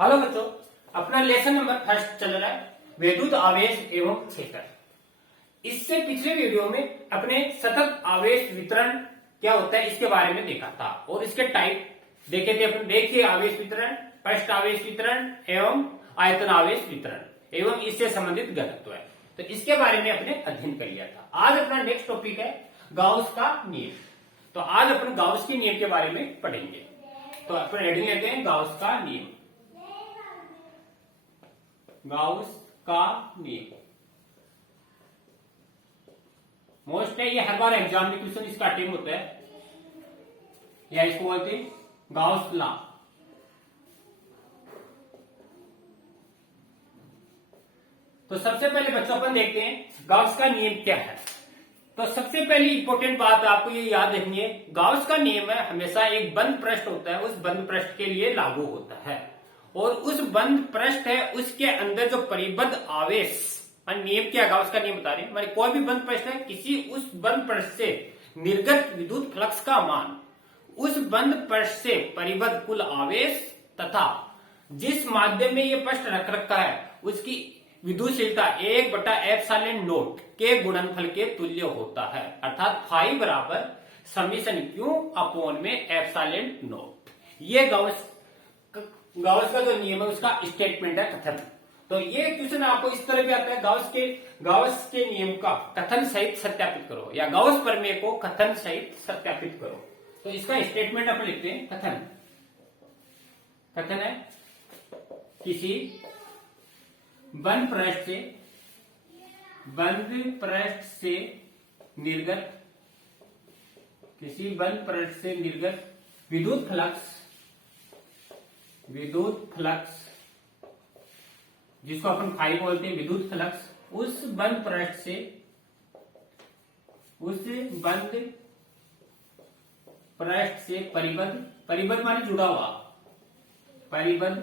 Hello बच्चों, अपना lesson number first चल रहा है विद्युत आवेश एवं क्षेत्र। इससे पिछले वीडियो में अपने सतत आवेश वितरण क्या होता है इसके बारे में देखा था और इसके टाइप देखे थे। अपन देखिए आवेश वितरण, पृष्ठ आवेश वितरण एवं आयतन आवेश वितरण एवं इससे संबंधित घनत्व है, तो इसके बारे में अपने अध्ययन कर लिया था। आज अपना नेक्स्ट टॉपिक है गाउस का नियम। तो आज अपन गाउस के नियम के बारे में पढ़ेंगे। तो अपन हेडिंग लेते हैं गाउस का नियम। गाउस का नियम मोस्ट है, ये हर बार एग्जाम में क्वेश्चन इसका अटेम्प्ट होता है, या इसको बोलते हैं गाउस लॉ। तो सबसे पहले बच्चों अपन देखते हैं गाउस का नियम क्या है। तो सबसे पहली इंपॉर्टेंट बात आपको ये याद रखनी है, गाउस का नियम है हमेशा एक बंद पृष्ठ होता है, उस बंद पृष्ठ के लिए लागू होता है और उस बंद पृष्ठ है उसके अंदर जो परिबद्ध आवेश, नियम क्या गाउस का नियम बता रहे हैं, हमारे कोई भी बंद पृष्ठ है किसी उस बंद पृष्ठ से निर्गत विद्युत फ्लक्स का मान उस बंद पृष्ठ से परिबद्ध कुल आवेश तथा जिस माध्यम में ये पृष्ठ रख रखा है उसकी विद्युतशीलता 1/ε0 के गुणनफल के तुल्य होता है, अर्थात फाई बराबर समीशन क्यू अपॉन में ε0। ये गाउस का जो नियम है उसका स्टेटमेंट है, कथन। तो ये क्वेश्चन आपको इस तरह भी आता है, गाउस के नियम का कथन सहित सत्यापित करो या गाउस प्रमेय को कथन सहित सत्यापित करो। तो इसका स्टेटमेंट अपन लिखते हैं कथन है किसी बंद पृष्ठ से निर्गत विद्युत फ्लक्स जिसको अपन फाई बोलते हैं, विद्युत फ्लक्स उस बंद पृष्ठ से परिबद्ध माने जुड़ा हुआ, परिबद्ध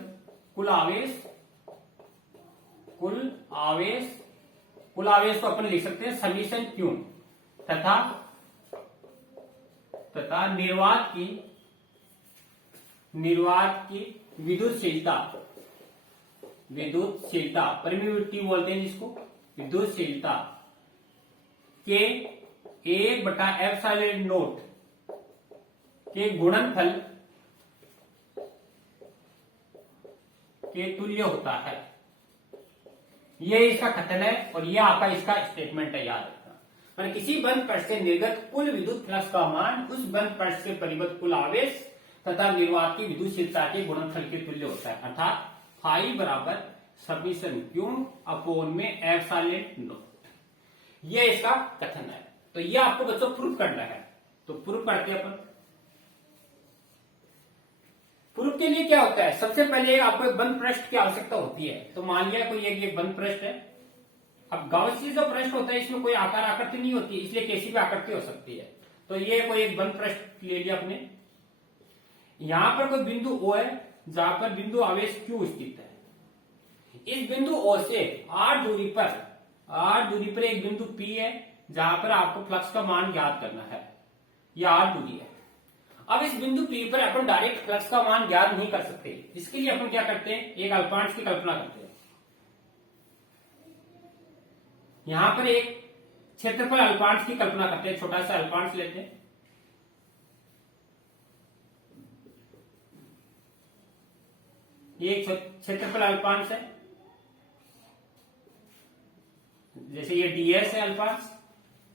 कुल आवेश को अपन लिख सकते हैं समीशन क्यू तथा निर्वात की विद्युतशीलता परमिटिविटी बोलते हैं जिसको, विद्युतशीलता के 1/ε0 के गुणनफल के तुल्य होता है। ये इसका कथन है और ये आपका इसका स्टेटमेंट है, याद रखना। किसी बंद पृष्ठ से निर्गत कुल विद्युत फ्लक्स का मान उस बंद पृष्ठ से परिबद्ध कुल आवेश तथा निर्वात की विद्युतशीलता के गुणनफल के तुल्य होता है, अर्थात फाई बराबर समीशन क्यू अपॉन में ε0। ये इसका कथन है। तो ये आपको बच्चों प्रूफ करना है, तो प्रूफ करते हैं अपन। प्रूफ के लिए क्या होता है, सबसे पहले आपको एक बंद पृष्ठ की आवश्यकता होती है। तो मान लिया कोई एक बंद पृष्ठ है। अब गाउसी जो पृष्ठ होता है इसमें कोई आकार आकृति नहीं होती, इसलिए कैसी भी आकृति हो सकती है। तो ये कोई एक बंद पृष्ठ ले लिया आपने, यहां पर कोई बिंदु O है जहां पर बिंदु आवेश Q स्थित है। इस बिंदु O से r दूरी पर एक बिंदु P है जहां पर आपको फ्लक्स का मान ज्ञात करना है, यह r दूरी है। अब इस बिंदु P पर अपन डायरेक्ट फ्लक्स का मान ज्ञात नहीं कर सकते, इसके लिए अपन क्या करते हैं, एक अल्पांश की कल्पना करते हैं। यहां पर एक क्षेत्रफल अल्पांश की कल्पना करते हैं, छोटा सा अल्पांश लेते हैं। ये एक क्षेत्रफल अल्पांश है, जैसे ये ds है अल्पांश।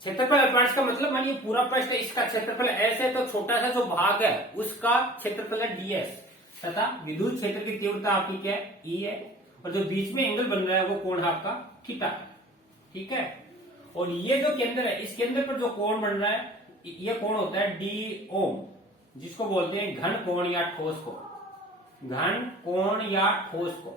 क्षेत्रफल अल्पांश का मतलब मानिए पूरा पृष्ठ इसका क्षेत्रफल s है, तो छोटा सा जो भाग है उसका क्षेत्रफल है ds तथा विद्युत क्षेत्र की तीव्रता आपकी क्या है, E है, और जो बीच में एंगल बन रहा है वो कोण है आपका थीटा है, ठीक है। और ये जो केंद्र है, इस केंद्र पर जो कोण बन रहा है ये कोण होता है d ओम, जिसको बोलते हैं घन कोण या ठोस कोण।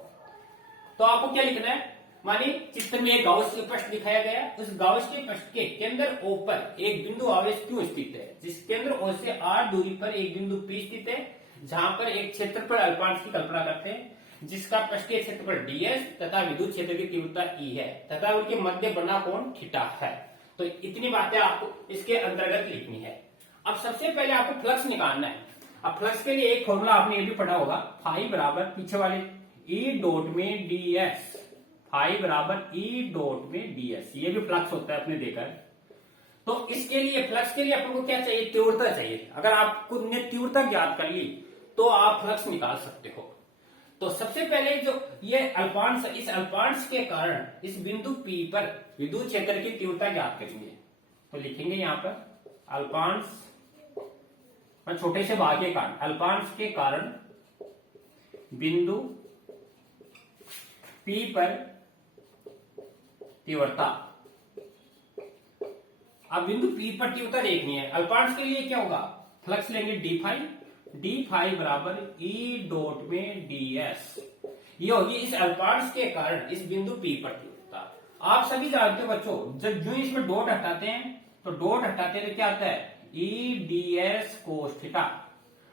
तो आपको क्या लिखना है, मानिए चित्र में एक गाउस के पृष्ठ दिखाया गया, उस गाउस के पृष्ठ के केंद्र O पर एक बिंदु आवेश Q स्थित है, जिस केंद्र O से r दूरी पर एक बिंदु P स्थित है, जहां पर एक क्षेत्रफल अल्पांश की कल्पना करते हैं जिसका पृष्ठीय क्षेत्रफल ds तथा विद्युत क्षेत्र की तीव्रता E है तथा उनके मध्य बना कोण थीटा है। तो इतनी बातें आपको इसके अंतर्गत लिखनी है। अब सबसे पहले आपको फ्लक्स निकालना है। अब फ्लक्स के लिए एक फॉर्मूला आपने ये भी पढ़ा होगा, फाई बराबर पीछे वाले ई डॉट में ds, फाई बराबर ई डॉट में ds। ये भी फ्लक्स होता है, आपने देखा है। तो इसके लिए फ्लक्स के लिए अपन को क्या चाहिए, तीव्रता चाहिए। अगर आपको ने तीव्रता ज्ञात कर ली तो आप फ्लक्स निकाल सकते हो। तो सबसे पहले जो ये अल्पांश, इस अल्पांश के कारण इस बिंदु P पर विद्युत क्षेत्र की तीव्रता ज्ञात करेंगे। तो लिखेंगे यहां पर अल्पांश, छोटे से भाग के कारण, अल्पांश के कारण बिंदु P पर तीव्रता। अब बिंदु P पर तीव्रता देखनी है। अल्पांश के लिए क्या होगा, फ्लक्स लेंगे डी फाई बराबर ई डॉट में ds। ये होगी इस अल्पांश के कारण इस बिंदु P पर तीव्रता। आप सभी जानते हो बच्चों, जब जो इसमें डॉट हटाते हैं तो डॉट हटाते हैं तो क्या आता है, ई ds कोस थीटा।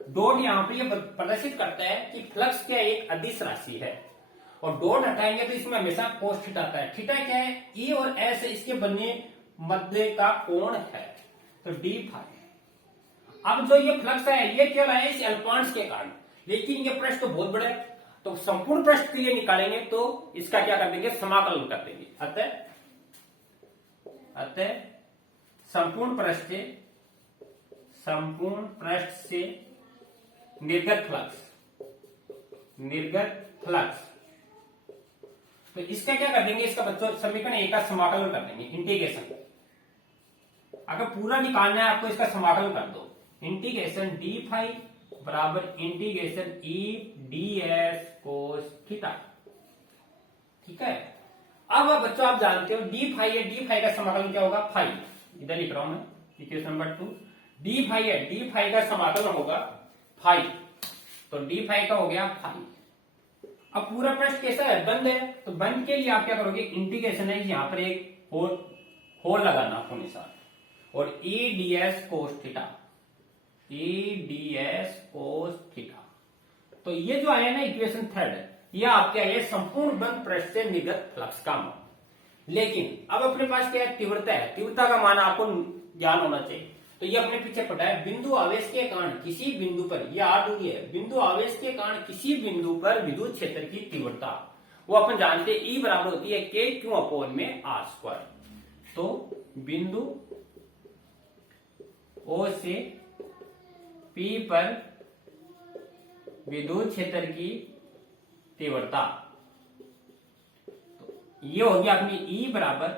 डॉट यहां पर यह प्रदर्शित करता है कि फ्लक्स क्या एक अदिश राशि है, और डॉट हटाएंगे तो इसमें हमेशा कोस थीटा आता है। थीटा क्या है, ई और एस इसके बनने मध्य का कोण है, तो डी फाई। अब जो ये फ्लक्स है ये क्या है, इस अल्पांश के कारण। लेकिन ये पृष्ठ तो बहुत बड़ा है, तो संपूर्ण पृष्ठ के लिए निकालेंगे तो इसका क्या कर देंगे, समाकलन कर देंगे। अतः संपूर्ण पृष्ठ से निर्गत फ्लक्स, तो इसका क्या कर देंगे, इसका बच्चों समीकरण एक का समाकलन कर देंगे, इंटीग्रेशन। अगर पूरा निकालना है आपको, इसका समाकलन कर दो, इंटीग्रेशन डी फाई बराबर इंटीग्रेशन ई ds कोस थीटा। ठीक है। अब बच्चों आप जानते हो डी फाई है, डी फाई का समाकलन क्या होगा, फाई। इधर लिख रहा हूं मैं, इक्वेशन नंबर 2। डी फाई है, डी फाई का समाकलन होगा फाई, तो डी फाई का हो गया फाई। अब पूरा पृष्ठ कैसा है, बंद है, तो बंद के लिए आप क्या करोगे, इंटीग्रेशन है, यहां पर एक होल लगाना आपको निशान, और ई ds कोस थीटा, तो ये जो आया ना इक्वेशन 3, ये आपके आया संपूर्ण बंद पृष्ठ से निर्गत फ्लक्स का मान। लेकिन अब अपने पास क्या है, तीव्रता है। तीव्रता का मान आपको ज्ञान होना चाहिए। तो ये अपने पीछे पढ़ा है, बिंदु आवेश के कारण किसी बिंदु पर, यह आर दूरी है, बिंदु आवेश के कारण किसी बिंदु पर विद्युत क्षेत्र की तीव्रता, वो अपन जानते हैं E बराबर होती है के क्यू अपोन में आर स्क्वायर। तो बिंदु O से P पर विद्युत क्षेत्र की तीव्रता, तो ये होगी अपनी E बराबर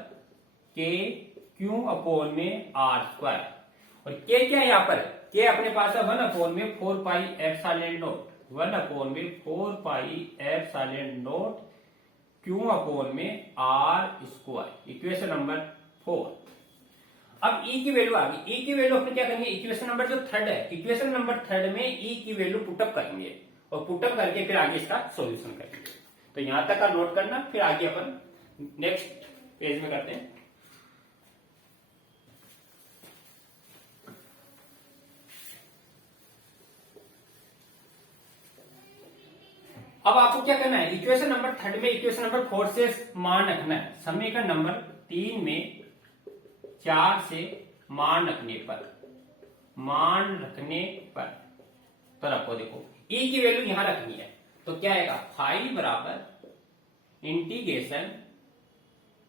के क्यू अपोन में आर स्क्वायर। और के क्या है, यहां पर के अपने पास है 1 अपोन में 4 पाई एप्सिलॉन नॉट, 1 अपोन में 4 पाई एप्सिलॉन नॉट क्यू अपोन में आर स्क्वायर, इक्वेशन नंबर 4। अब E की वैल्यू आ गई। E की वैल्यू अपने क्या करेंगे, इक्वेशन नंबर जो 3 है, इक्वेशन नंबर 3 में E की वैल्यू पुटअप करेंगे, और पुटअप करके फिर आगे इसका सॉल्यूशन करेंगे। तो यहां तक का नोट करना, फिर आगे अपन नेक्स्ट पेज में करते हैं। अब आपको क्या करना है, इक्वेशन नंबर 3 में इक्वेशन नंबर 4 से मान रखना है, समीकरण नंबर 3 में 4 से मान रखने पर तो रखो, देखो E की वैल्यू यहां रखनी है, तो क्या आएगा, फाई बराबर इंटीग्रेशन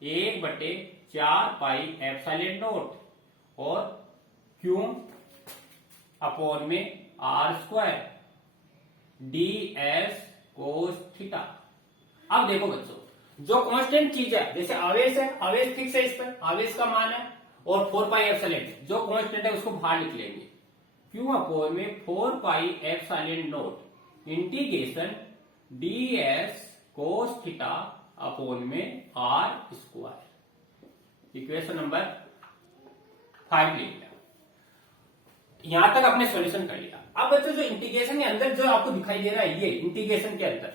1/4 पाई एप्सिलॉन नॉट और क्यू अपोन में r square ds cos theta. अब देखो बच्चों, जो कांस्टेंट चीज है, जैसे आवेश है, आवेश फिक्स है, इस पर आवेश का मान है, और 4 पाई एप्सिलॉन, जो कांस्टेंट है उसको बाहर निकलेंगे, क्यू अपोन में 4 पाई epsilon not integration ds cos theta upon में आर स्क्वायर, इक्वेशन नंबर 5 ले लिया। यहां तक आपने सॉल्यूशन कर लिया। अब बच्चों जो इंटीग्रेशन के अंदर जो आपको दिखाई दे रहा है, ये इंटीग्रेशन के अंदर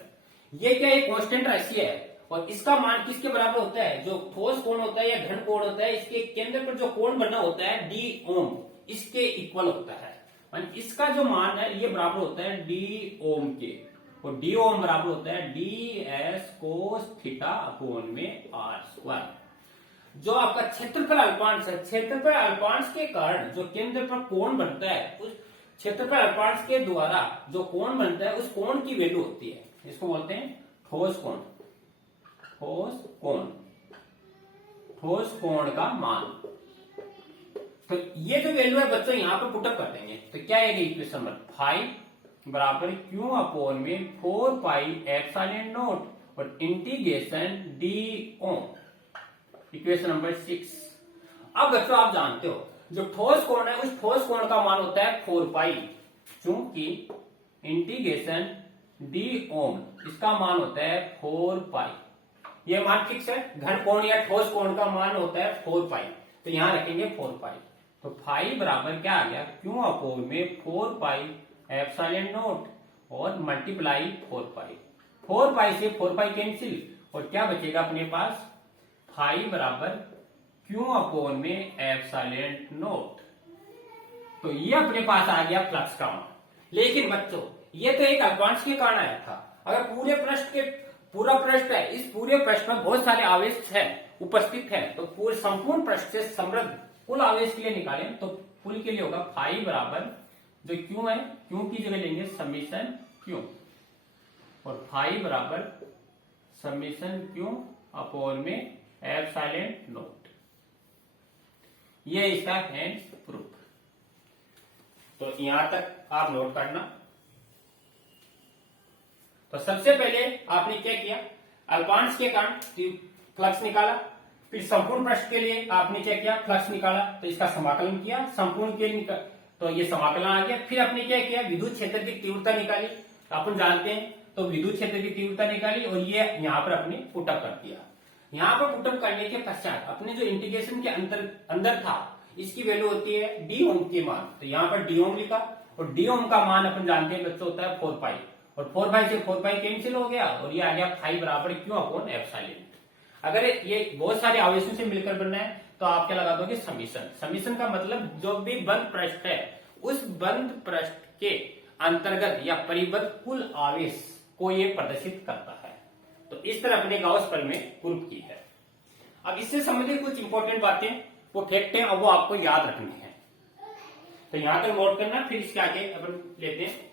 ये क्या एक कांस्टेंट राशि है, और इसका मान किसके बराबर होता है, जो ठोस कोण होता है या घन कोण होता है, इसके केंद्र पर जो कोण बना होता है डी ओम, इसके इक्वल होता है। इसका जो मान है ये बराबर होता है डी ओम के, और डी ओम बराबर होता है ds कोस थीटा अपोन में आर स्क्वायर। जो आपका क्षेत्रफल अल्पांश है, क्षेत्रफल अल्पांश के कारण जो केंद्र पर कोण बनता है, उस क्षेत्रफल अल्पांश के द्वारा जो कोण बनता है, उस कोण की वैल्यू होती है, इसको बोलते हैं ठोस कोण, ठोस कोण, ठोस कोण का मान। तो ये जो वैल्यू है बच्चों यहां पर पुटअप कर देंगे। तो क्या है इक्वेशन नंबर 5 बराबर क्यू अपॉन में 4 पाई एप्सिलॉन नॉट और इंटीग्रेशन डी ओम, इक्वेशन नंबर 6। अब बच्चों आप जानते हो जो ठोस कोण है उस ठोस कोण का मान होता है 4 पाई, क्योंकि इंटीग्रेशन डी ओम इसका मान होता है 4 पाई। ये मान फिक्स है, घन कोण या ठोस कोण का मान होता है 4 पाई, तो यहां रखेंगे 4 पाई। तो फाई बराबर क्या आ गया, क्यू अपॉन में 4 पाई एप्सिलॉन नॉट और मल्टीप्लाई 4 पाई। 4 पाई से 4 पाई कैंसिल और क्या बचेगा अपने पास, फाई बराबर क्यू अपॉन में एप्सिलॉन नॉट। तो ये अपने पास आ गया फ्लक्स का मान। लेकिन बच्चों ये तो एक अल्पांश के कारण आया था, अगर पूरे पृष्ठ के पूरा पृष्ठ है, इस पूरे पृष्ठ में बहुत सारे आवेश है उपस्थित है, तो पूरे संपूर्ण पृष्ठ से समृद्ध कुल आवेश के लिए निकालें तो कुल के लिए होगा फाई बराबर जो क्यू है, क्यू की जगह लेंगे समीशन क्यू और फाई बराबर समीशन क्यू अपॉन में एप्सिलॉन नॉट। ये इसका हैंड प्रूफ। तो यहां तक आप नोट करना। तो सबसे पहले आपने क्या किया, अल्पांश के कारण फ्लक्स निकाला, फिर संपूर्ण पृष्ठ के लिए आपने क्या किया, फ्लक्स निकाला, तो इसका समाकलन किया, संपूर्ण के तो ये समाकलन आ गया। फिर आपने क्या किया, विद्युत क्षेत्र की तीव्रता निकाली, अपन जानते हैं, तो विद्युत क्षेत्र की तीव्रता निकाली और ये यहाँ पर अपने पुटअप कर दिया। यहाँ पर पुटअप करने के पश्चात अपने जो इंटीग्रेशन के अंदर था इसकी वैल्यू होती है डी ओम के मान, तो यहाँ पर डी ओम लिखा और डी ओम का मान अपन जानते हैं बच्चों होता है 4 पाई और 4 पाई से 4 पाई कैंसिल हो गया और ये आ गया फाई बराबर क्यू अपॉन एप्सिलॉन। अगर ये बहुत सारे आवेशों से मिलकर बनना है तो आप क्या लगा दोगे, समीशन। समीशन का मतलब जो भी बंद पृष्ठ है उस बंद पृष्ठ के अंतर्गत या परिबद्ध कुल आवेश को ये प्रदर्शित करता है। तो इस तरह अपने गाउस प्रमेय में प्रूफ की है। अब इससे संबंधित कुछ इंपॉर्टेंट बातें वो फैक्ट है और वो आपको याद रखनी है, तो यहां तक नोट करना, फिर इसके आगे अपन लेते हैं।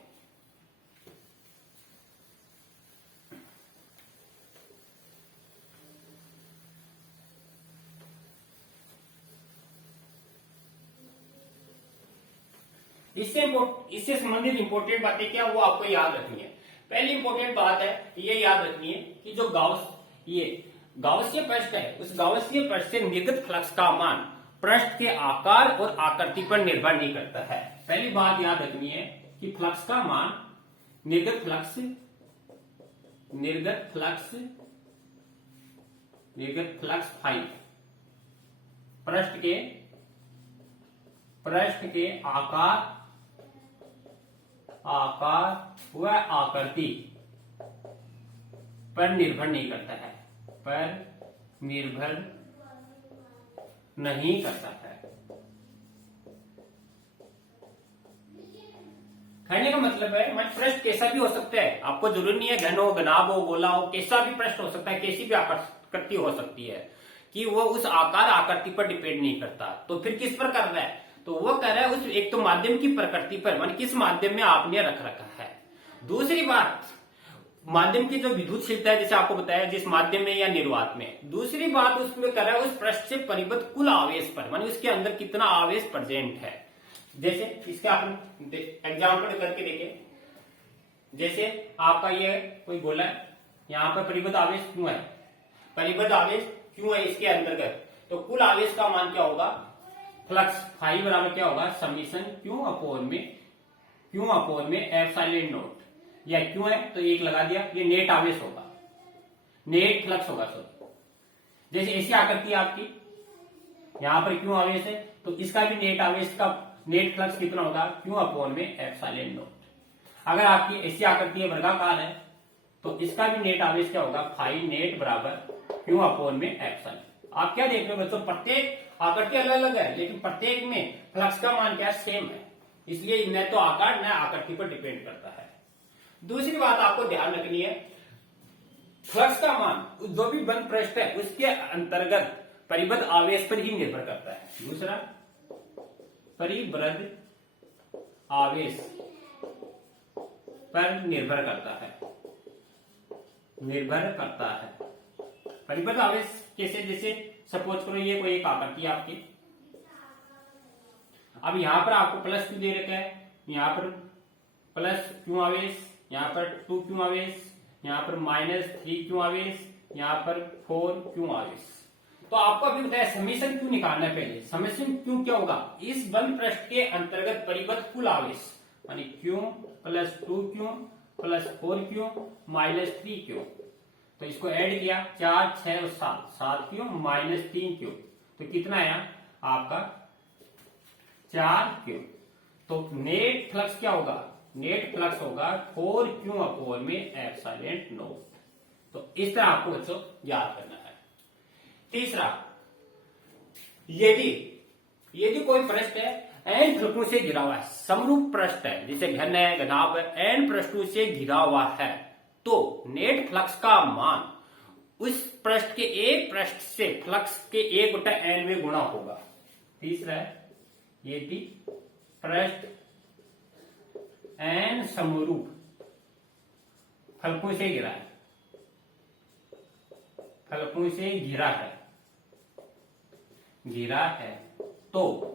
इससे संबंधित इंपॉर्टेंट बातें क्या वो आपको याद रखनी है। पहली इंपॉर्टेंट बात है ये याद रखनी है कि जो गाउसीय पृष्ठ है उस गाउसीय पृष्ठ से निर्गत फ्लक्स का मान पृष्ठ के आकार और आकृति पर निर्भर नहीं करता है। पहली बात याद रखनी है कि फ्लक्स का मान निर्गत फ्लक्स फाई पृष्ठ के आकार व आकृति पर निर्भर नहीं करता है, कहने का मतलब है पृष्ठ कैसा भी हो सकता है, आपको जरूरी नहीं है घन हो, घनाभ हो, गोला हो, कैसा भी पृष्ठ हो सकता है, कैसी भी आकृति हो सकती है कि वो उस आकार आकृति पर डिपेंड नहीं करता। तो फिर किस पर कर रहा है, तो वो कर रहा है उस एक तो माध्यम की प्रकृति पर, मान किस माध्यम में आपने रख रखा है। दूसरी बात माध्यम की जो विद्युतशीलता है जैसे आपको बताया जिस माध्यम में या निर्वात में। दूसरी बात उसमें कर रहा है उस पृष्ठ से परिबद्ध कुल आवेश पर, मानी उसके अंदर कितना आवेश प्रेजेंट है। जैसे इसका अपन एग्जाम्पल करके देखें, जैसे आपका ये कोई गोला है, यहाँ पर परिबद्ध आवेश क्यों है, परिबद्ध आवेश क्यों है इसके अंतर्गत, तो कुल आवेश का मान क्या होगा, फ्लक्स फाई बराबर क्या होगा, समीशन क्यू अपॉन में एप्सिलॉन नॉट, या क्यों है तो एक लगा दिया, ये नेट आवेश होगा, नेट फ्लक्स होगा। जैसे ऐसी आकृति आपकी, यहां पर क्यों आवेश है तो इसका भी नेट आवेश का नेट फ्लक्स कितना होगा, क्यू अपॉन में एप्सिलॉन नॉट। अगर आपकी ऐसी आकृति है वर्गाकार है तो इसका भी नेट आवेश क्या होगा, फाई नेट बराबर क्यू अपॉन में एप्सिलॉन। आप क्या देख रहे हो बच्चों, प्रत्येक आकृति अलग अलग है लेकिन प्रत्येक में फ्लक्स का मान क्या सेम है, इसलिए न तो आकार न आकृति पर डिपेंड करता है। दूसरी बात आपको ध्यान रखनी है, फ्लक्स का मान जो भी बंद पृष्ठ है उसके अंतर्गत परिबद्ध आवेश पर ही निर्भर करता है। दूसरा परिबद्ध आवेश पर निर्भर करता है। निर्भर करता है। परिबद्ध आवेश कैसे, जैसे सपोज करो ये कोई एक आकृति है आपकी, अब यहां पर आपको प्लस क्यू दे रखा है, यहां पर प्लस क्यू आवेश, यहां पर 2 क्यू आवेश, यहां पर -3 क्यू आवेश, यहां पर 4 क्यू आवेश। तो आपको अभी बताया समेशन क्यू निकालना है। पहले समेशन क्यू क्या होगा, इस बंद पृष्ठ के अंतर्गत परिबद्ध कुल आवेश यानी Q plus 2 Q plus 4 Q minus 3 Q. तो इसको ऐड किया 4 6 और 7 क्यू माइनस 3 क्यू, तो कितना आया आपका 4 क्यू। तो नेट फ्लक्स क्या होगा, नेट फ्लक्स होगा 4 क्यू अपॉन में एप्सिलॉन नॉट। तो इस तरह आपको बच्चों याद करना है। तीसरा, यदि कोई पृष्ठ है एन फलकों से घिरा हुआ है, समरूप पृष्ठ है, जैसे घन है, घनाभ है, एन पृष्ठों से घिरा हुआ है, तो नेट फ्लक्स का मान उस पृष्ठ के एक पृष्ठ से फ्लक्स के 1/n में गुणा होगा। तीसरा है यदि पृष्ठ एन समरूप फलकों से घिरा है, फलकों से घिरा है, तो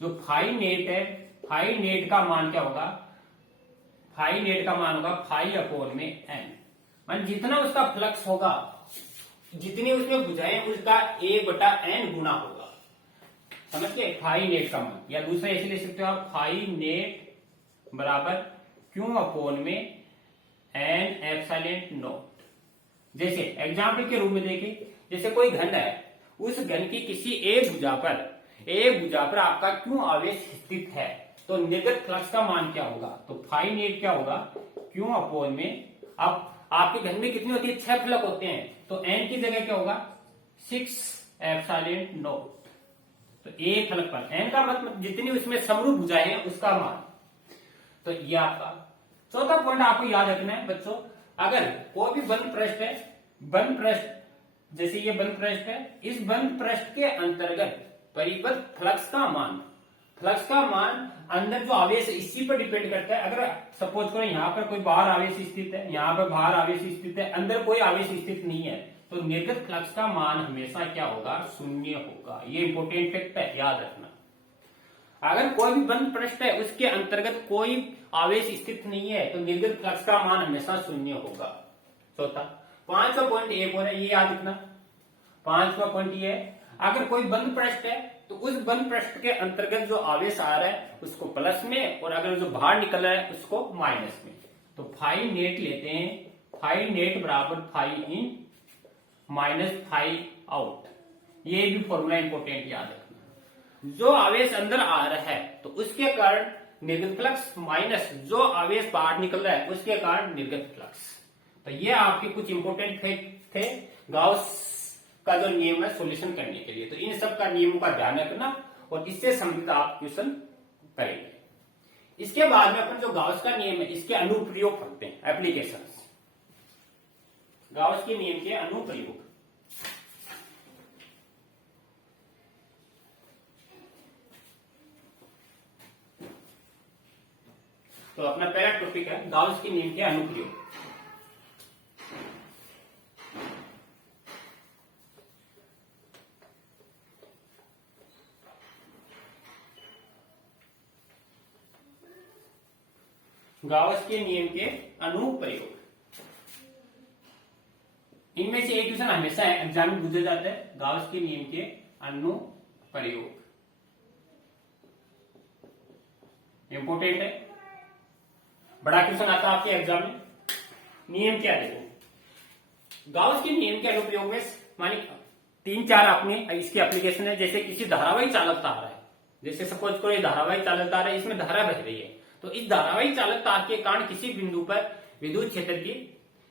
जो फाई नेट है, फाई नेट का मान क्या होगा, फाई नेट का मान होगा फाई अपॉन में एन, मान जितना उसका फ्लक्स होगा, जितनी उसमें भुजाएं उसका 1/n गुना होगा। समझ गए, फाई नेट का मान, या दूसरा ऐसे ले सकते हो आप, फाई नेट बराबर क्यू अपॉन में एन एप्सिलॉन नॉट। जैसे एग्जाम्पल के रूप में देखें, जैसे कोई घन है, उस घन की किसी एक भुजा पर आपका क्यू आवेश स्थित है, तो निर्गत फ्लक्स का मान क्या होगा, तो फाई नेट क्या होगा क्यू अपॉन में, अब आपके घन में कितनी होती है 6 फलक होते हैं, तो एन की जगह क्या होगा 6 एप्सिलॉन नॉट। तो एक फलक पर एन का मतलब जितनी उसमें समरूप भुजाएं हैं उसका मान। तो ये आपका चौथा पॉइंट आपको याद रखना है बच्चों, अगर कोई भी बंद पृष्ठ है, बंद पृष्ठ जैसे ये बंद पृष्ठ है, इस बंद पृष्ठ के अंतर्गत परिबद्ध फ्लक्स का मान अंदर जो आवेश है इसी पर डिपेंड करता है। अगर सपोज करो यहाँ पर कोई बाहर आवेश स्थित है, यहाँ पर बाहर आवेश स्थित है, अंदर कोई आवेश स्थित नहीं है, तो निर्गत फ्लक्स का मान हमेशा क्या होगा, 0 होगा। ये इंपॉर्टेंट फैक्ट है, याद रखना। अगर कोई भी बंद पृष्ठ है उसके अंतर्गत कोई आवेश स्थित नहीं है, तो निर्गत फ्लक्स का मान हमेशा 0 होगा। चौथा, पांचवा पॉइंट एक और है, ये याद रखना। पांचवा पॉइंट ये है, अगर कोई बंद पृष्ठ है तो उस बंद पृष्ठ के अंतर्गत जो आवेश आ रहा है उसको प्लस में, और अगर जो बाहर निकल रहा है उसको माइनस में। तो फाई नेट लेते हैं, फाई नेट बराबर फाई इन माइनस फाई आउट। ये भी फॉर्मूला इंपॉर्टेंट याद रखना। जो आवेश अंदर आ रहा है तो उसके कारण निर्गत फ्लक्स माइनस जो आवेश बाहर निकल रहा है उसके कारण निर्गत फ्लक्स। तो ये आपके कुछ इंपॉर्टेंट फैक्ट थे गाउस का जो नियम है सॉल्यूशन करने के लिए। तो इन सब का नियमों का ध्यान रखना और इससे संबंधित आप क्वेश्चन करेंगे। इसके बाद में अपन जो गाउस का नियम है इसके अनुप्रयोग करते हैं, एप्लीकेशन। गाउस के नियम के अनुप्रयोग। तो अपना पहला टॉपिक है गाउस के नियम के अनुप्रयोग। गाउस के नियम के अनुप्रयोग, इनमें से एक क्वेश्चन हमेशा एग्जाम में पूछा जाता है। गाउस के नियम के अनुप्रयोग इंपॉर्टेंट है, बड़ा क्वेश्चन आता है आपके एग्जाम में। नियम क्या देखो, गाउस के नियम के अनुप्रयोग में मानी 3-4 अपने इसके एप्लीकेशन है। जैसे किसी धारावाही चालक तार है, जैसे सपोज करो ये धारावाही चालक तार है, इसमें धारा बह रही है, तो इस धारावाही चालक तार के कारण किसी बिंदु पर विद्युत क्षेत्र की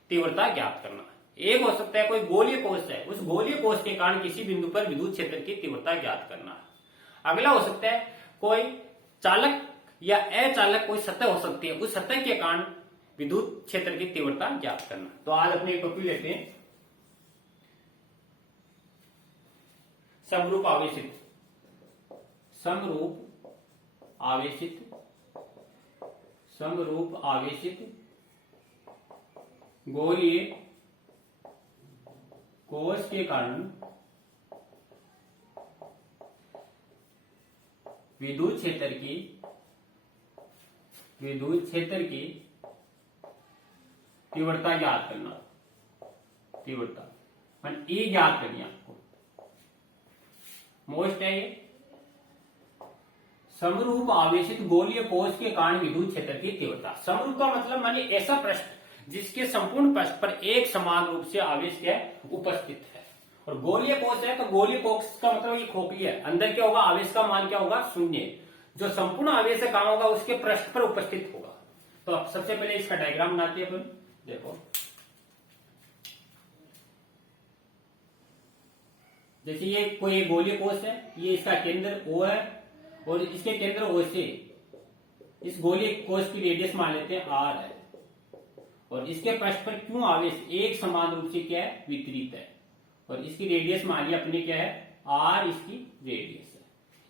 तीव्रता ज्ञात करना। एक हो सकता है कोई गोलीय कोश है, उस गोलीय कोश के कारण किसी बिंदु पर विद्युत क्षेत्र की तीव्रता ज्ञात करना। अगला हो सकता है कोई चालक या अचालक कोई सतह हो सकती है, उस सतह के कारण विद्युत क्षेत्र की तीव्रता ज्ञात करना। तो आज अपने एक टॉपिक लेते हैं समरूप आवेशित, समरूप आवेशित गोलीय कोश के कारण विद्युत क्षेत्र की तीव्रता ज्ञात करना, तीव्रता ई ज्ञात करनी आपको। मोस्ट है ये समरूप आवेशित गोलीय कोश के कारण विद्युत क्षेत्र की तीव्रता। समरूप का मतलब मानिए ऐसा पृष्ठ जिसके संपूर्ण पृष्ठ पर एक समान रूप से आवेश क्या उपस्थित है। और गोलीय कोश है तो गोलीय कोश का मतलब ये खोखली है, अंदर क्या होगा, आवेश का मान क्या होगा, शून्य। जो संपूर्ण आवेश है कहां होगा, उसके पृष्ठ पर उपस्थित होगा। तो अब सबसे पहले इसका डायग्राम बनाते हैं अपन। देखो जैसे ये कोई गोलीय कोश है, ये इसका केंद्र O है और इसके केंद्र O से इस गोलीय कोश की रेडियस मान लेते हैं R है और इसके पृष्ठ पर क्यों आवेश एक समान रूप से क्या है, वितरित है। और इसकी रेडियस मान लिया अपने क्या है, R इसकी रेडियस है,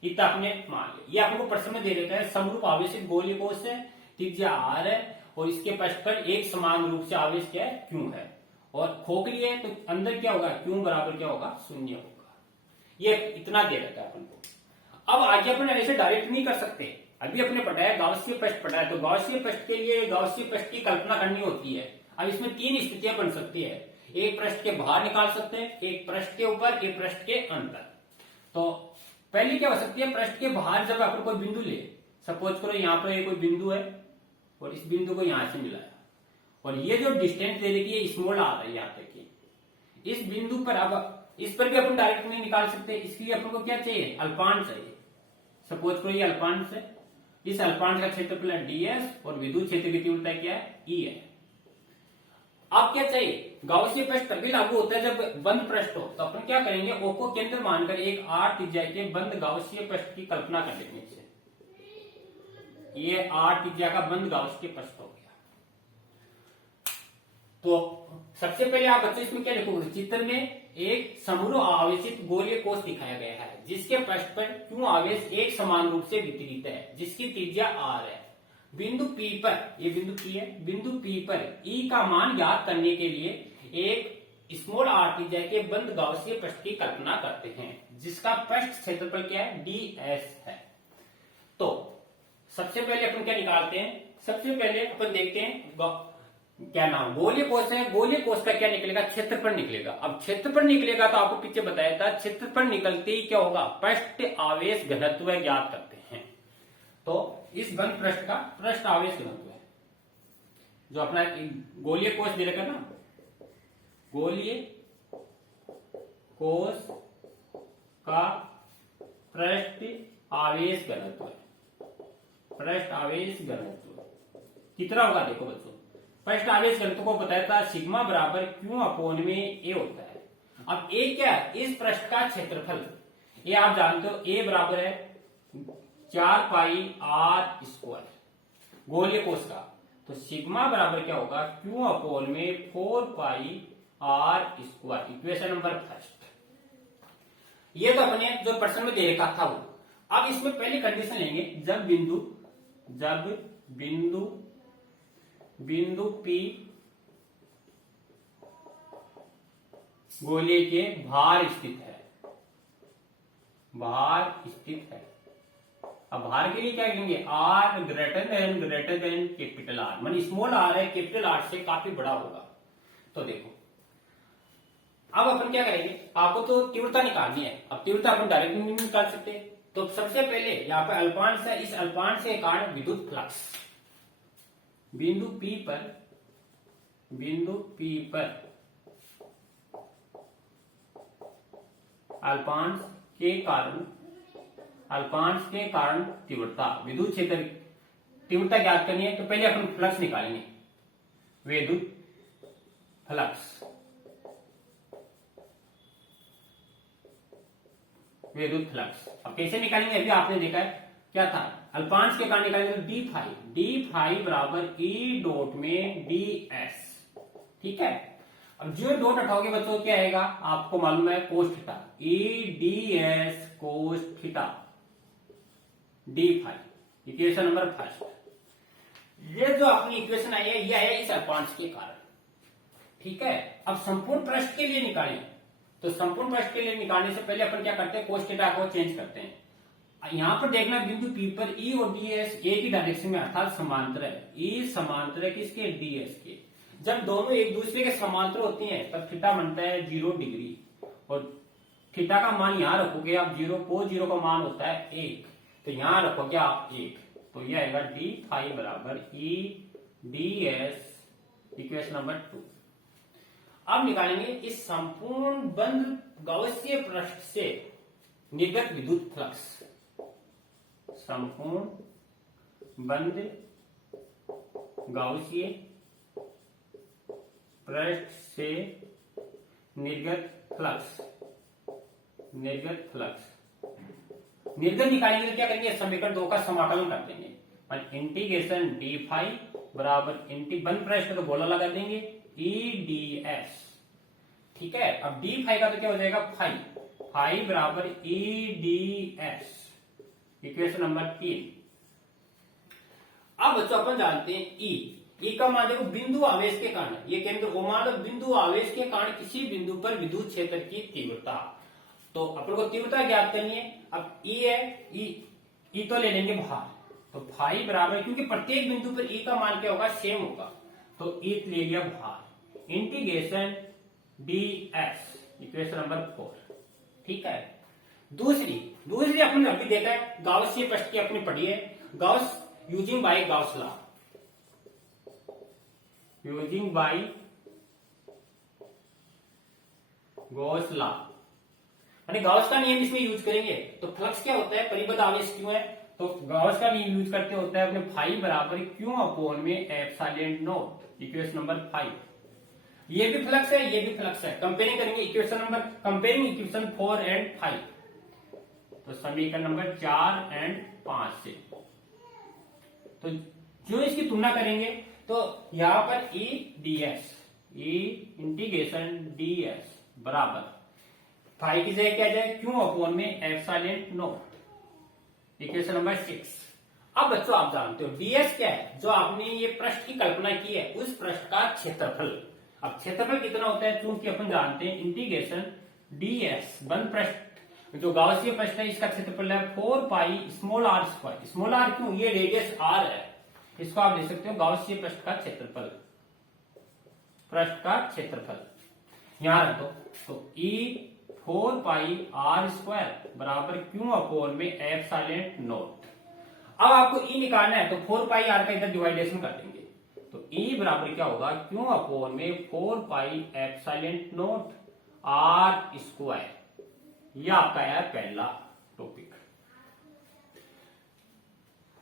इतना अपने मान लिया। ये आपको प्रश्न में दे देता है समरूप आवेशित गोलीय कोश है, त्रिज्या R है और इसके पृष्ठ पर एक समान रूप से आवेश क्या है, क्यों है। और खोखली है तो अंदर क्या होगा, क्यों बराबर क्या होगा, शून्य होगा। ये इतना दे रखा है अपन को। अब आगे अपन ऐसे डायरेक्ट नहीं कर सकते। अभी अपने पढ़ाया गाउसीय पृष्ठ पढ़ाया, तो गाउसीय पृष्ठ के लिए गाउसीय पृष्ठ की कल्पना करनी होती है। अब इसमें तीन स्थितियां बन सकती है, एक पृष्ठ के बाहर निकाल सकते हैं, एक पृष्ठ के ऊपर, एक पृष्ठ के अंदर। तो पहली क्या हो सकती है, पृष्ठ के बाहर जब अपन कोई बिंदु ले, सपोज करो यहाँ पर कोई बिंदु है और इस बिंदु को यहां से मिलाया और ये जो डिस्टेंस दे रही है स्मॉल आ रहा है यहाँ तक की, इस बिंदु पर अब इस पर भी अपन डायरेक्ट नहीं निकाल सकते, इसके लिए अपन को क्या चाहिए, अल्पांश चाहिए। सपोज करो ये अल्पांश है, इस अल्पांश का क्षेत्रफल है ds और विद्युत क्षेत्र की तीव्रता क्या है, E है। अब क्या चाहिए, गाउसीय पृष्ठ तभी लागू होता है जब बंद पृष्ठ हो। तो अपन क्या करेंगे, O को केंद्र मानकर एक R त्रिज्या के बंद गाउसीय पृष्ठ की कल्पना कर लेंगे। ये R त्रिज्या का बंद गाउसीय पृष्ठ हो गया। तो सबसे पहले आप बच्चे इसमें क्या लिखोगे, चित्र में एक समरूप आवेशित गोलीय कोश दिखाया गया है जिसके पृष्ठ पर क्यों आवेश एक समान रूप से वितरित है, जिसकी त्रिज्या R है। बिंदु P पर, ये बिंदु P है, बिंदु P पर E का मान ज्ञात करने के लिए एक स्मॉल r त्रिज्या के बंद गाउसीय पृष्ठ की कल्पना करते हैं जिसका पृष्ठ क्षेत्रफल क्या है, ds है। तो सबसे पहले अपन क्या निकालते हैं, सबसे पहले अपन देखते हैं क्या नाम, गोलीय कोश है, गोलीय कोश का क्या निकलेगा, क्षेत्रफल निकलेगा। अब क्षेत्रफल निकलेगा तो आपको पीछे बताया था, क्षेत्रफल निकलते ही क्या होगा, पृष्ठ आवेश घनत्व ज्ञात करते हैं। तो इस बंद पृष्ठ का पृष्ठ आवेश घनत्व है जो अपना गोलीय कोश दे रखा ना, गोलीय कोश का पृष्ठ आवेश घनत्व है। पृष्ठ आवेश घनत्व कितना होगा, देखो बच्चों, पृष्ठ आवेश घनत्व को बताया था सिग्मा बराबर क्यू अपॉन में ए होता है। अब ए क्या है, इस पृष्ठ का क्षेत्रफल, ये आप जानते हो ए बराबर है 4 पाई r स्क्वायर गोलीय कोश का। तो सिग्मा बराबर क्या होगा, क्यू अपॉन में 4 पाई r square, equation number first. ये तो अपने जो प्रश्न में दे रखा था वो। अब इसमें पहली कंडीशन लेंगे, जब बिंदु P गोलीय के बाहर स्थित है, अब बाहर के लिए क्या कहेंगे, R greater than capital R, मान स्मॉल r है, कैपिटल R से काफी बड़ा होगा। तो देखो अब अपन क्या करेंगे, आपको तो तीव्रता निकालनी है। अब तीव्रता अपन डायरेक्ट नहीं निकाल सकते, तो सबसे पहले यहाँ पे अल्पांश है, इस अल्पांश के कारण विद्युत फ्लक्स बिंदु P पर अल्पांश के कारण तीव्रता, विद्युत क्षेत्र तीव्रता ज्ञात करनी है। तो पहले अपन फ्लक्स निकालेंगे, विद्युत फ्लक्स, अब कैसे निकालेंगे, अभी आपने देखा है क्या था, अल्पांश के कारण निकालेंगे तो डी फाई बराबर ई डॉट में ds, ठीक है। अब जो डॉट हटाओगे बच्चों क्या आएगा, आपको मालूम है cos theta, E ds cos theta d phi, equation number first. ये जो अपनी इक्वेशन आई है ये है इस अल्पांश के कारण, ठीक है। अब संपूर्ण पृष्ठ के लिए निकालें, तो संपूर्ण पृष्ठ के लिए निकालने से पहले अपन क्या करते हैं, cos थीटा को चेंज करते हैं। यहां पर देखना बिंदु P पर E और DS एक ही डायरेक्शन में अर्थात समांतर है। E समांतर है किसके, DS के। जब दोनों एक दूसरे के समांतर होती हैं तब थीटा बनता है 0 डिग्री, और थीटा का मान यहां रखोगे आप 0, cos 0 का मान होता है 1, तो यहां रखोगे आप 1, तो यह आएगा d फाई बराबर E ds इक्वेशन नंबर 2। अब निकालेंगे इस संपूर्ण बंद गॉसियन पृष्ठ से निर्गत विद्युत फ्लक्स। संपूर्ण बंद गॉसियन पृष्ठ से निर्गत फ्लक्स, निर्गत निकालेंगे तो क्या करेंगे, समीकरण 2 का समाकलन कर देंगे और इंटीग्रेशन डी फाई बराबर बंद पृष्ठ तो गोला लगा देंगे ई डी एस। ठीक है, अब डी फाई का तो क्या हो जाएगा, फाई बराबर E D S equation number 3। अब बच्चों अपन जानते हैं ई का मान देखो बिंदु आवेश के कारण, ये केंद्र को मान लो बिंदु आवेश के कारण किसी बिंदु पर विद्युत क्षेत्र की तीव्रता, तो अपन को तीव्रता ज्ञात करनी है। अब ई है, ई तो ले लेंगे बाहर, तो फाई बराबर, क्योंकि प्रत्येक बिंदु पर ई का मान क्या होगा, सेम होगा, तो ई ले लिया बाहर, integration D S equation number 4। ठीक है, दूसरी अपने अभी देखा है गाउसियन पृष्ठ की अपनी पढ़ी है, Gauss using by Gauss law, using by Gauss law यानी गॉस का नियम इसमें यूज करेंगे। तो फ्लक्स क्या होता है, परिबद्ध आवेश क्यों है, तो गॉस का नियम यूज करते होता है अपने फाई बराबर क्यों अपॉन में एप्सिलॉन नॉट इक्वेशन नंबर 5। ये भी फ्लक्स है, ये भी फ्लक्स है, कंपेयरिंग करेंगे कंपेयरिंग इक्वेशन 4 एंड 5, तो समीकरण नंबर 4 एंड 5 से तो जो इसकी तुलना करेंगे तो यहां पर ई ds, ई इंटीग्रेशन ds बराबर फाई की जगह क्या जाए, क्यों अपॉन में एप्सिलॉन नॉट इक्वेशन नंबर 6। अब बच्चों आप जानते हो ds क्या है, जो आपने ये पृष्ठ की कल्पना की है उस पृष्ठ का क्षेत्रफल। अब क्षेत्रफल कितना होता है, चूंकि अपन जानते हैं इंटीग्रेशन ds बंद पृष्ठ जो गाउसियन पृष्ठ है इसका क्षेत्रफल है 4 pi small r square. Small r क्यों, ये रेडियस r है, इसको आप ले सकते हो गाउसियन पृष्ठ का क्षेत्रफल, पृष्ठ का क्षेत्रफल यहां रख दो, तो ई 4 पाई r स्क्वायर बराबर क्यों अपॉन में एप्सिलॉन नॉट। अब आपको ई निकालना है तो 4 पाई r का इधर डिवाइडेशन कर देंगे, तो ई बराबर क्या होगा, क्यों अपॉन में 4 पाई एप्सिलॉन नॉट r स्क्वायर। ये आपका है पहला टॉपिक।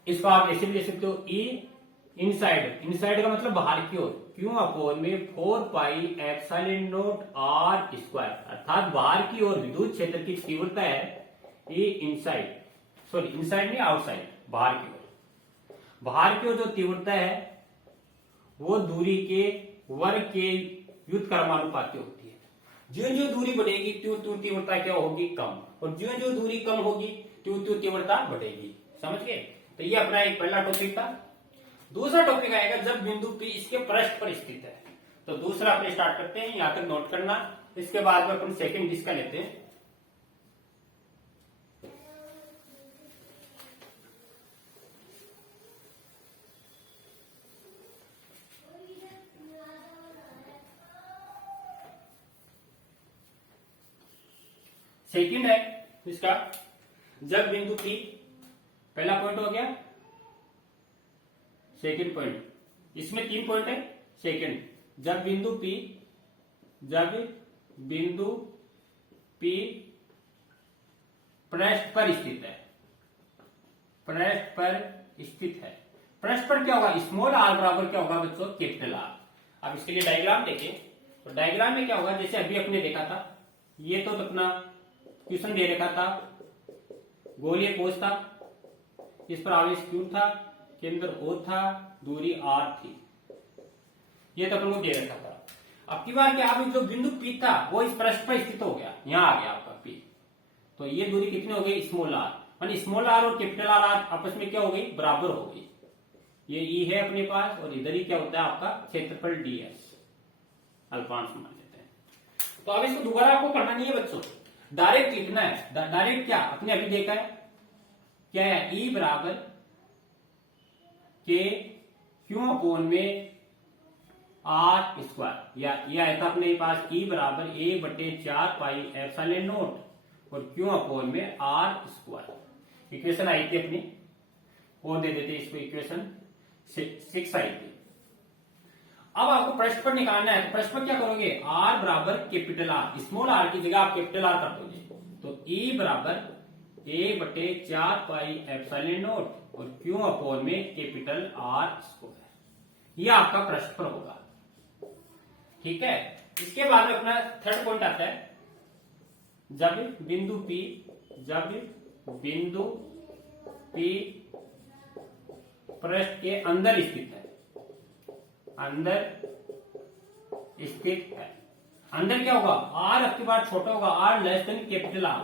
इसको आप ऐसे भी ले सकते हो, ई इनसाइड का मतलब बाहर की ओर, क्यों अपॉन में 4 पाई एप्सिलॉन नॉट r स्क्वायर, अर्थात बाहर की ओर विद्युत क्षेत्र की तीव्रता है ये इनसाइड नहीं आउटसाइड, बाहर की ओर जो तीव्रता है वो दूरी के वर्ग के व्युत्क्रमानुपाती होती है। जो दूरी बढ़ेगी त्यों तीव्रता क्या होगी, कम, और जो दूरी कम होगी त्यों तीव्रता बढ़ेगी। समझ गए, तो ये अपना एक पहला टॉपिक था। दूसरा टॉपिक आएगा जब बिंदु P इसके पृष्ठ पर स्थित है, तो दूसरा अपने स्टार्ट करते हैं, यहां तक नोट करना, इसके बाद में अपन सेकंड इसका लेते हैं। सेकंड है इसका जब बिंदु P, पहला पॉइंट हो गया, सेकंड पॉइंट, इसमें 3 पॉइंट है। सेकंड जब बिंदु P पृष्ठ पर स्थित है, पृष्ठ पर क्या होगा, स्मॉल r बराबर क्या होगा बच्चों, कैपिटल R। अब इसके लिए डायग्राम देखें, तो डायग्राम में क्या होगा, जैसे अभी अपने देखा था, ये तो अपना क्वेश्चन दे रखा था, गोलीय कोश था, इस पर आवेश Q था, केंद्र O था, दूरी R थी, ये तो अपन को दे रखा था। अब की बार क्या, अब जो बिंदु P था वो इस पृष्ठ पर स्थित हो गया, यहां आ गया आपका P, तो ये दूरी कितनी हो गई, स्मॉल r, यानी स्मॉल r और कैपिटल R आपस में क्या हो गई, बराबर हो गई। ये E है अपने पास, और इधर ही क्या होता है आपका क्षेत्रफल ds, अल्पांश मान लेते हैं। तो अब इसको दोबारा आपको पढ़ना नहीं है बच्चों, डायरेक्ट लिखना है। डायरेक्ट क्या अपने अभी देखा है क्या है, ई बराबर के क्यू अपोन में आर स्क्वायर, या ये आया था अपने पास ई बराबर 1/4 पाई एप्सिलॉन नॉट और क्यू अपोन में आर स्क्वायर। इक्वेशन आई थी अपनी, और दे देते इसको इक्वेशन 6 आई थी। अब आपको प्रश्न पर निकालना है, तो प्रश्न पर क्या करोगे, आर बराबर कैपिटल आर, स्मॉल आर की जगह आप कैपिटल आर कर दोगे। तो ई बराबर 1/4 पाई एप्सिलॉन नॉट और क्यू अपोन में कैपिटल आर स्क्वायर, ये आपका प्रश्न पर होगा। ठीक है, इसके बाद में अपना थर्ड पॉइंट आता है, जब बिंदु P पृष्ठ के अंदर स्थित है, अंदर क्या होगा, आर आपके पास छोटा होगा, r less than capital r,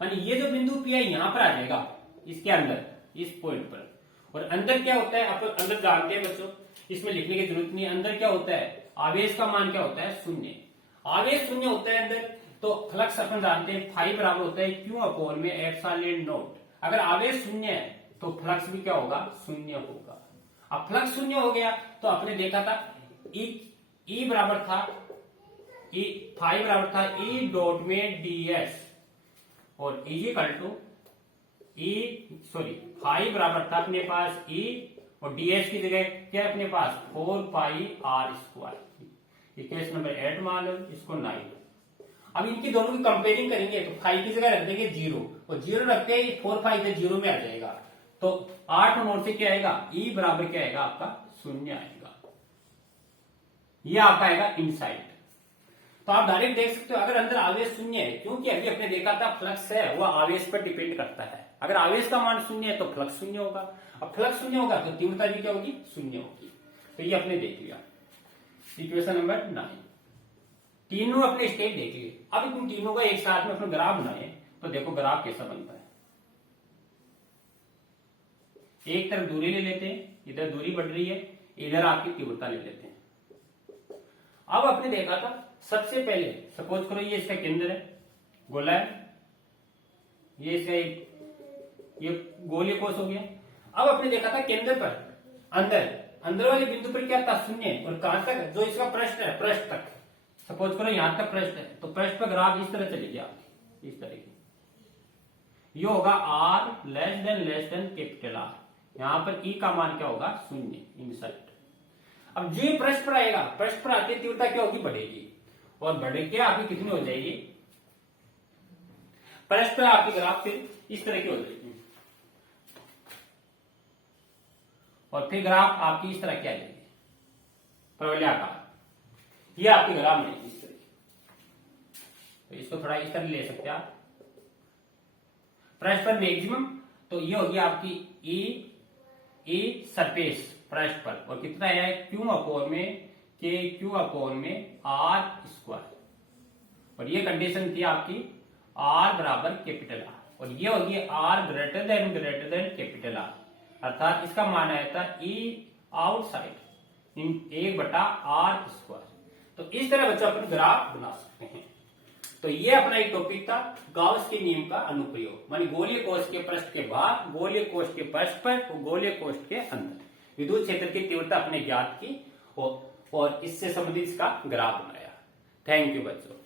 यानी ये जो बिंदु P है यहां पर आ जाएगा, इसके अंदर, इस पॉइंट पर। और अंदर क्या होता है, आप अंदर जानते हैं बच्चों, इसमें लिखने की जरूरत नहीं है। अंदर क्या होता है, आवेश का मान क्या होता है, शून्य। आवेश शून्य होता है अंदर, तो फ्लक्स अपन जानते हैं फाई बराबर होता है क्यू अपोन में एप्सिलॉन नॉट। अगर आवेश शून्य है तो फ्लक्स भी क्या होगा, शून्य होगा। अब फ्लक्स शून्य हो गया तो आपने देखा था ई बराबर था, फाई बराबर था ई डॉट में डीएस, और इजिकल टू फाई बराबर था अपने पास ई, और डीएस की जगह क्या अपने पास 4 पाई आर स्क्वायर। इक्वेशन नंबर 8 मान लो, इसको 9। अब इनकी दोनों की कंपेयरिंग करेंगे तो फाई की जगह रख देंगे 0, और 0 रखते हैं 4 फाई से 0 में आ जाएगा, तो 8 और 9 से क्या आएगा, ई बराबर क्या आएगा आपका, 0 आएगा। ये आपका आएगा इनसाइड। तो आप डायरेक्ट देख सकते हो, अगर अंदर आवेश शून्य है, क्योंकि अभी अपने देखा था फ्लक्स है वो आवेश पर डिपेंड करता है। अगर आवेश का मान शून्य है तो फ्लक्स शून्य होगा, अब फ्लक्स शून्य होगा तो तीव्रता भी क्या होगी, शून्य होगी। तो ये अपने देख लिया इक्वेशन नंबर 9। तीनों अपने स्टेप देख लिए। अब इन तीनों का एक साथ में अपने ग्राफ बनाए, तो देखो ग्राफ कैसा बनता है। एक तरफ दूरी ले लेते हैं, इधर दूरी बढ़ रही है, इधर आपकी तीव्रता ले लेते हैं। अब आपने देखा था सबसे पहले सपोज करो ये इसका केंद्र है, गोला है, ये इसका ये गोलीय कोश हो गया। अब आपने देखा था केंद्र पर अंदर वाले बिंदु पर क्या था, शून्य, और कहां तक, जो इसका पृष्ठ है, पृष्ठ तक सपोज करो यहां तक पृष्ठ है, तो पृष्ठ पर ग्राफ इस तरह चली गया, इस तरह की। ये होगा r less than capital r, यहां पर ई का मान क्या होगा, शून्य, इनसाइड। अब जो पृष्ठ पर आएगा, पृष्ठ पर आते तीव्रता क्या होगी, बढ़ेगी, और बढ़ के आपकी कितनी हो जाएगी, पृष्ठ पर आपकी ग्राफ फिर इस तरह की हो जाएगी, और फिर ग्राफ आपकी इस तरह की आ जाएगी, प्रवलयाकार। ये आपकी ग्राफ नहीं इस तरह की, तो इसको थोड़ा इस तरह ले सकते हैं आप। पृष्ठ पर मैक्सिमम, तो ये होगी आपकी ई सरफेस पृष्ठ पर, और कितना है, क्यू अपोन में आर स्क्वायर, और ये कंडीशन थी आपकी आर बराबर कैपिटल आर, और ये होगी r greater than capital r, अर्थात इसका मान आया था ई आउटसाइड इन 1/r स्क्वायर। तो इस तरह बच्चों अपन ग्राफ बना सकते हैं। तो ये अपना एक टॉपिक था, गाउस के नियम का अनुप्रयोग, मानी गोलीय कोश के पृष्ठ के बाहर, गोलीय कोश के पृष्ठ पर और गोलीय कोश के अंदर विद्युत क्षेत्र की तीव्रता अपने ज्ञात की, और इससे संबंधित इसका ग्राफ बनाया। थैंक यू बच्चों।